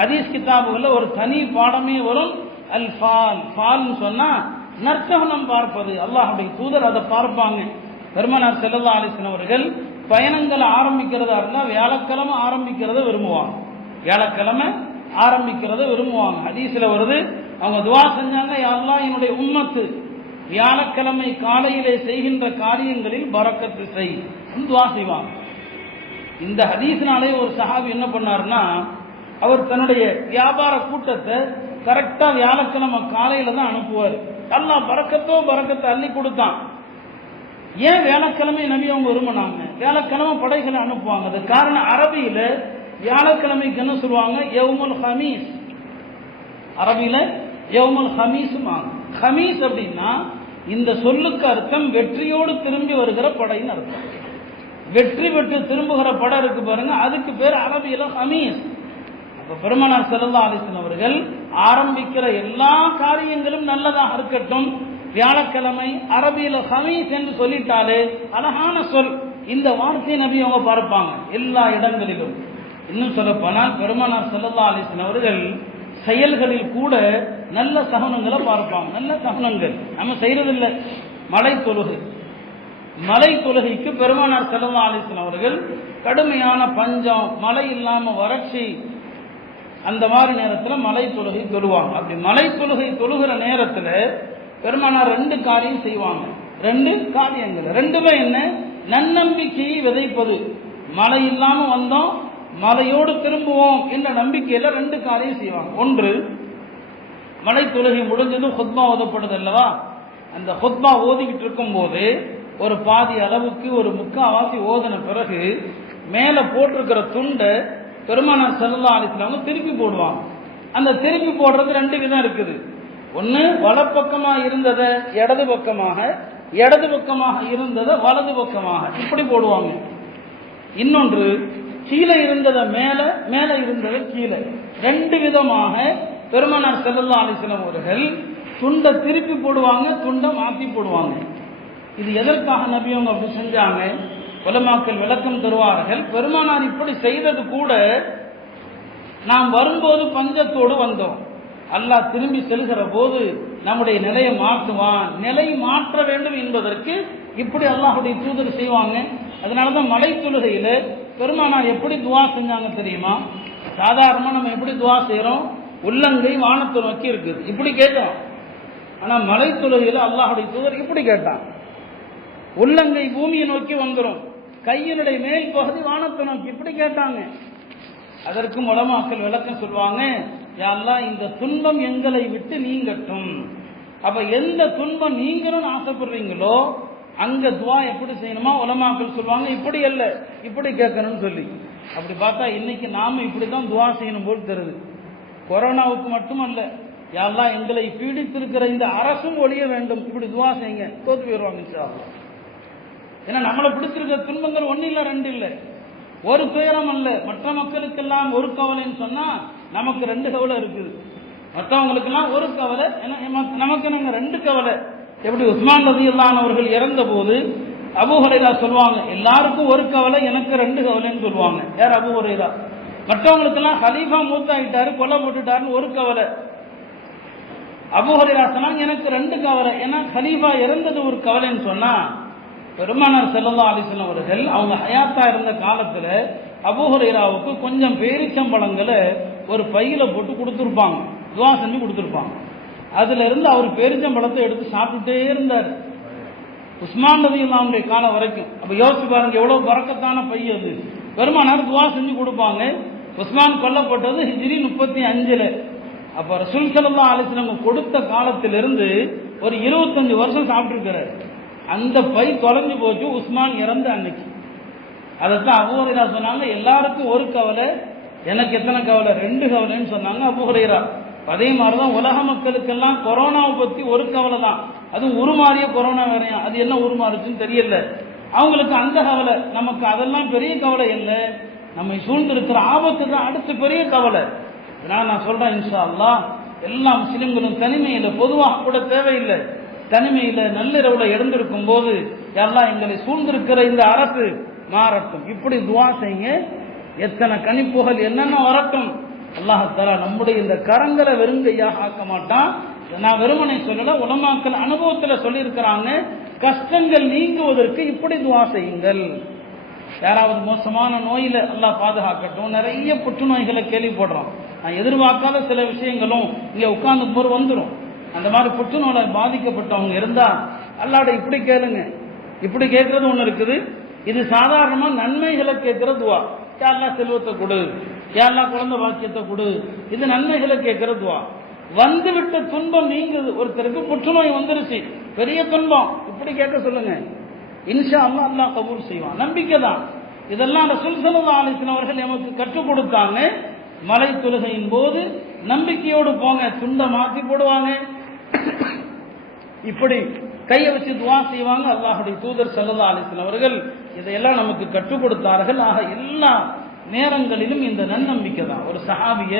ஹதீஸ் கிதாபுகளில் ஒரு தனி பாடமே வரும். அல் ஃபால். ஃபால்னு சொன்னால் நற்சகனம் பார்ப்பது. அல்லாஹுடைய தூதர் அதை பார்ப்பாங்க. பெருமனார் செல்லல்லா அலிசன் அவர்கள் பயணங்களை ஆரம்பிக்கிறதா இருந்தால் வியாழக்கிழமை ஆரம்பிக்கிறத விரும்புவாங்க. வியாழக்கிழமை ஆரம்பிக்கிறத விரும்புவாங்க. ஹதீஸில் வருது அவங்க துவா செஞ்சாங்க யாரெல்லாம் என்னுடைய உம்மத்து வியாழக்கிழமை காலையிலே செய்கின்ற காரியங்களில் பறக்கத்து செய். துவா செய்வாங்க. இந்த ஹதீஸ்னாலே ஒரு சஹாபி என்ன பண்ணாருன்னா அவர் தன்னுடைய வியாபார கூட்டத்தை கரெக்டா வியாழக்கிழமை காலையில தான் அனுப்புவார். அல்லாஹ் பறக்கத்தோ பறக்கத்தை அள்ளி கொடுத்தான். ஏன் வியாழக்கிழமை நபி அவங்க விரும்பினாங்க? வியாழக்கிழமை படைகளை அனுப்புவாங்க. அது காரணம் அரபியில வியாழக்கிழமைக்கு என்ன சொல்லுவாங்க யவுமுல் ஹமீஸ். அரபியில யவுமுல் ஹமீஸ் ஹமீஸ் அப்படின்னா இந்த சொல்லுக்கு அர்த்தம் வெற்றியோடு திரும்பி வருகிற படைன்னு அர்த்தம். வெற்றி பெற்று திரும்புகிற படம் இருக்கு பாருங்க அதுக்கு பேர் அரபியில ஹமீஸ். இப்போ பெருமனார் செல்லல்லா அலிசன் அவர்கள் ஆரம்பிக்கிற எல்லா காரியங்களும் நல்லதாக இருக்கட்டும். வியாழக்கிழமை அரபியில ஹமீஸ் என்று சொல்லிட்டாலே அழகான சொல். இந்த வார்த்தை நபி அவங்க பார்ப்பாங்க எல்லா இடங்களிலும். இன்னும் சொல்ல போனால் பெருமனார் செல்லல்லா அலிசன் அவர்கள் செயல்களில் கூட நல்ல சகனங்களை பார்ப்பாங்க. நல்ல சகனங்கள். நம்ம செய்யறதில்லை மலை தொழுகை. மலை தொழுகைக்கு பெருமானார் செல்லல்லா அலிசன் அவர்கள் கடுமையான பஞ்சம் மழை இல்லாம வறட்சி அந்த மாதிரி நேரத்தில் மலை தொழுகை தொழுவாங்க. அப்படி மலை தொழுகை தொழுகிற நேரத்தில் பெருமானார் ரெண்டு காரியம் செய்வாங்க. ரெண்டு காரியங்கள். ரெண்டுமே என்ன? நன்னம்பிக்கையை விதைப்பது. மழை இல்லாமல் வந்தோம் மலையோடு திரும்புவோம் என்ற நம்பிக்கையில் ரெண்டு காரியம் செய்வாங்க. ஒன்று மலை தொழுகை முடிஞ்சதும் ஹுத்மா ஓதப்படுது அல்லவா? அந்த ஹுத்மா ஓதிக்கிட்டு இருக்கும்போது ஒரு பாதி அளவுக்கு ஒரு முக்காவாசி ஓதின பிறகு மேலே போட்டிருக்கிற துண்டை பெருமானார் செல்லா அலிஸ்லாம திருப்பி போடுவாங்க. அந்த திருப்பி போடுறது ரெண்டு விதம் இருக்குது. ஒன்று வலப்பக்கமாக இருந்ததை இடது பக்கமாக இடது பக்கமாக இருந்ததை வலது பக்கமாக. இப்படி போடுவாங்க. இன்னொன்று கீழே இருந்ததை மேலே மேலே இருந்ததை கீழே. ரெண்டு விதமாக பெருமனார் செல்லல்லா அலிஸ்லாம் அவர்கள் துண்டை திருப்பி போடுவாங்க துண்டை மாற்றி போடுவாங்க. இது எதற்காக நபியவங்க அப்படி செஞ்சாங்க? உலமாக்கள் விளக்கம் தருவார்கள். பெருமானார் இப்படி செய்தது கூட நாம் வரும்போது பஞ்சத்தோடு வந்தோம். அல்லாஹ் திரும்பி செல்கிற போது நம்முடைய நிலையை மாற்றுவான். நிலை மாற்ற வேண்டும் என்பதற்கு இப்படி அல்லாஹுடைய தூதர் செய்வாங்க. அதனாலதான் மலை தொழுகையில பெருமானார் எப்படி துவா செஞ்சாங்க தெரியுமா? சாதாரணமாக நம்ம எப்படி துவா செய்யறோம் உள்ளங்கை வானத்தை நோக்கி இருக்குது. இப்படி கேட்டோம். ஆனால் மலை தொழுகையில் அல்லாஹுடைய தூதர் இப்படி கேட்டான். உள்ளங்கை பூமியை நோக்கி வந்துடும் கையினுடைய மேல் பகுதி வானத்தை நோக்கி இப்படி கேட்டாங்க. அதற்கும் உலமாக்கள் விளக்கம் சொல்லுவாங்க யாரெல்லாம் இந்த துன்பம் எங்களை விட்டு நீங்கட்டும். அப்ப எந்த துன்பம் நீங்கணும்னு ஆசைப்படுறீங்களோ அங்க துவா எப்படி செய்யணுமா உலமாக்கள் சொல்லுவாங்க இப்படி அல்ல இப்படி கேட்கணும்னு சொல்லி. அப்படி பார்த்தா இன்னைக்கு நாம இப்படிதான் துவா செய்யணும் போல் தருது கொரோனாவுக்கு மட்டுமல்ல யாரெல்லாம் எங்களை பீடித்திருக்கிற இந்த அரசும் ஒழிய வேண்டும். இப்படி துவா செய்யுங்க. தோத்து போயிடுவாங்க ஏன்னா நம்மளை பிடிச்சிருக்கிற துன்பங்கள் ஒன்றும் இல்லை ரெண்டு இல்லை. ஒரு துயரம் அல்ல. மற்ற மக்களுக்கெல்லாம் ஒரு கவலைன்னு சொன்னா நமக்கு ரெண்டு கவலை இருக்குது. மற்றவங்களுக்கெல்லாம் ஒரு கவலை. ஏன்னா நமக்கு- நாங்கள் ரெண்டு கவலை? எப்படி உஸ்மான் ரதி அவர்கள் இறந்த போது அபு சொல்லுவாங்க எல்லாருக்கும் ஒரு கவலை எனக்கு ரெண்டு கவலைன்னு சொல்லுவாங்க. யார் அபு மற்றவங்களுக்கெல்லாம் ஹலீஃபா மூத்தாயிட்டாரு கொலை போட்டுட்டாருன்னு ஒரு கவலை. அபு சொன்னாங்க எனக்கு ரெண்டு கவலை. ஏன்னா ஹலீஃபா இறந்தது ஒரு கவலைன்னு சொன்னா பெருமானார் செல்லல்லா அலிசல்லம் அவர்கள் அவங்க ஹயாத்தா இருந்த காலத்தில் அபுஹுரேராவுக்கு கொஞ்சம் பேரிச்சம்பழங்களை ஒரு பையில போட்டு கொடுத்துருப்பாங்க. துவா செஞ்சு கொடுத்துருப்பாங்க. அதுல இருந்து அவர் பேரிச்சம்பழத்தை எடுத்து சாப்பிட்டுட்டே இருந்தார். உஸ்மான் நபி அவங்களுடைய காலம் வரைக்கும். அப்ப யோசிச்சு பாருங்க எவ்வளவு பறக்கத்தான பை அது. பெருமானார் துவா செஞ்சு கொடுப்பாங்க. உஸ்மான் கொல்லப்பட்டது ஹிஜ்ரி முப்பத்தி அஞ்சுல. அப்ப ரசூல் சல்லா அலிஸ்லாம் கொடுத்த காலத்திலிருந்து ஒரு இருபத்தஞ்சு வருஷம் சாப்பிட்டுருக்கிறார். அந்த பை தொலைஞ்சு போச்சு உஸ்மான் இறந்த அன்னைக்கு. அதைத்தான் அபூஹரைரா சொன்னாங்க. எல்லாருக்கும் ஒரு கவலை எனக்கு எத்தனை கவலை? ரெண்டு கவலைன்னு சொன்னாங்க அபூஹரைரா அதே மாதிரிதான் உலக மக்களுக்கெல்லாம் கொரோனாவை பத்தி ஒரு கவலை தான். அது உருமாறிய கொரோனா வேறையா? அது என்ன உருமாறுச்சுன்னு தெரியல. அவங்களுக்கு அந்த கவலை. நமக்கு அதெல்லாம் பெரிய கவலை இல்லை. நம்மை சூழ்ந்திருக்கிற ஆபத்து தான் அடுத்த பெரிய கவலை. நான் நான் சொல்றேன் இன்ஷா அல்லா எல்லா முஸ்லிம்களும் இல்லை பொதுவாக கூட தேவையில்லை. தனிமையில நள்ளிரவுல எழுந்திருக்கும் போது எல்லாம் எங்களை சூழ்ந்திருக்கிற இந்த அரசு மாறட்டும். இப்படி துவா செய்யுங்க. எத்தனை கணிப்புகள் என்னென்ன வரட்டும். அல்லாஹாலா நம்முடைய இந்த கரங்களை வெறுங்கையாக ஆக்க மாட்டான். நான் வெறுமனை சொல்லல உலமாக்கள் அனுபவத்துல சொல்லியிருக்கிறாங்க கஷ்டங்கள் நீங்குவதற்கு இப்படி துவா செய்யுங்கள். யாராவது மோசமான நோயில எல்லாம் பாதுகாக்கட்டும். நிறைய புற்றுநோய்களை கேள்விப்படுறோம். நான் எதிர்பார்க்காத சில விஷயங்களும் இங்க உட்கார்ந்து போர் வந்துடும் அந்த மாதிரி புற்றுநோயில் பாதிக்கப்பட்டவங்க இருந்தா அல்லாட இப்படி கேளுங்க. இப்படி கேட்கறது ஒன்று இருக்குது. இது சாதாரணமாக நன்மைகளை கேட்கிற துவா. யாரெல்லாம் செல்வத்தை கொடு. யாரெல்லாம் குழந்தை வாக்கியத்தை கொடு. இது நன்மைகளை கேட்கிற துவா. வந்துவிட்ட துன்பம் நீங்குது. ஒருத்தருக்கு புற்றுநோய் வந்துருச்சு. பெரிய துன்பம். இப்படி கேட்க சொல்லுங்க. இன்ஷா அல்லா அல்லா கபூல் செய்வான். நம்பிக்கை தான். இதெல்லாம் ரசூல் ஸல்லல்லாஹு அலைஹி வஸல்லம் அவர்கள் கற்றுக் கொடுத்தாங்க. மலை தொழுகையின் போது நம்பிக்கையோடு போங்க. துண்டை மாற்றி போடுவாங்க. இப்படி கையை வச்சு துவா செய்வாங்க. அல்லாஹுடைய தூதர் செல்லதா அலைஹி அவர்கள் இதையெல்லாம் நமக்கு கற்றுக் கொடுத்தார்கள். ஆக எல்லா நேரங்களிலும் இந்த நன்னம்பிக்கை தான் ஒரு சஹாபிய